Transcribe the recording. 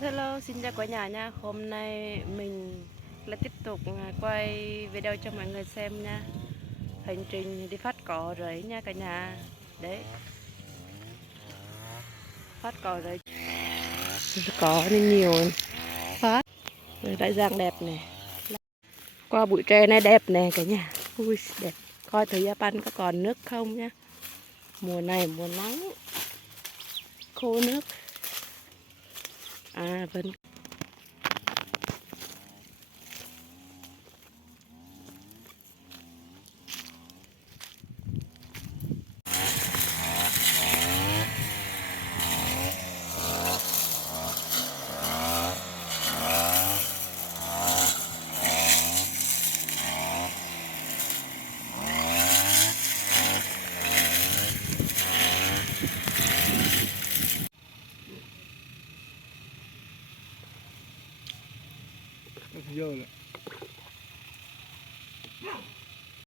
Hello, xin chào cả nhà nha. Hôm nay mình lại tiếp tục quay video cho mọi người xem nha. Hành trình đi phát cỏ rẫy nha cả nhà. Đấy. Phát cỏ rẫy. Có nên nhiều phát. Đại giang đẹp này. Qua bụi tre này đẹp nè cả nhà. Ui đẹp. Coi thử Japan có còn nước không nhá. Mùa này mùa nắng. Khô nước. À vẫn vô rồi.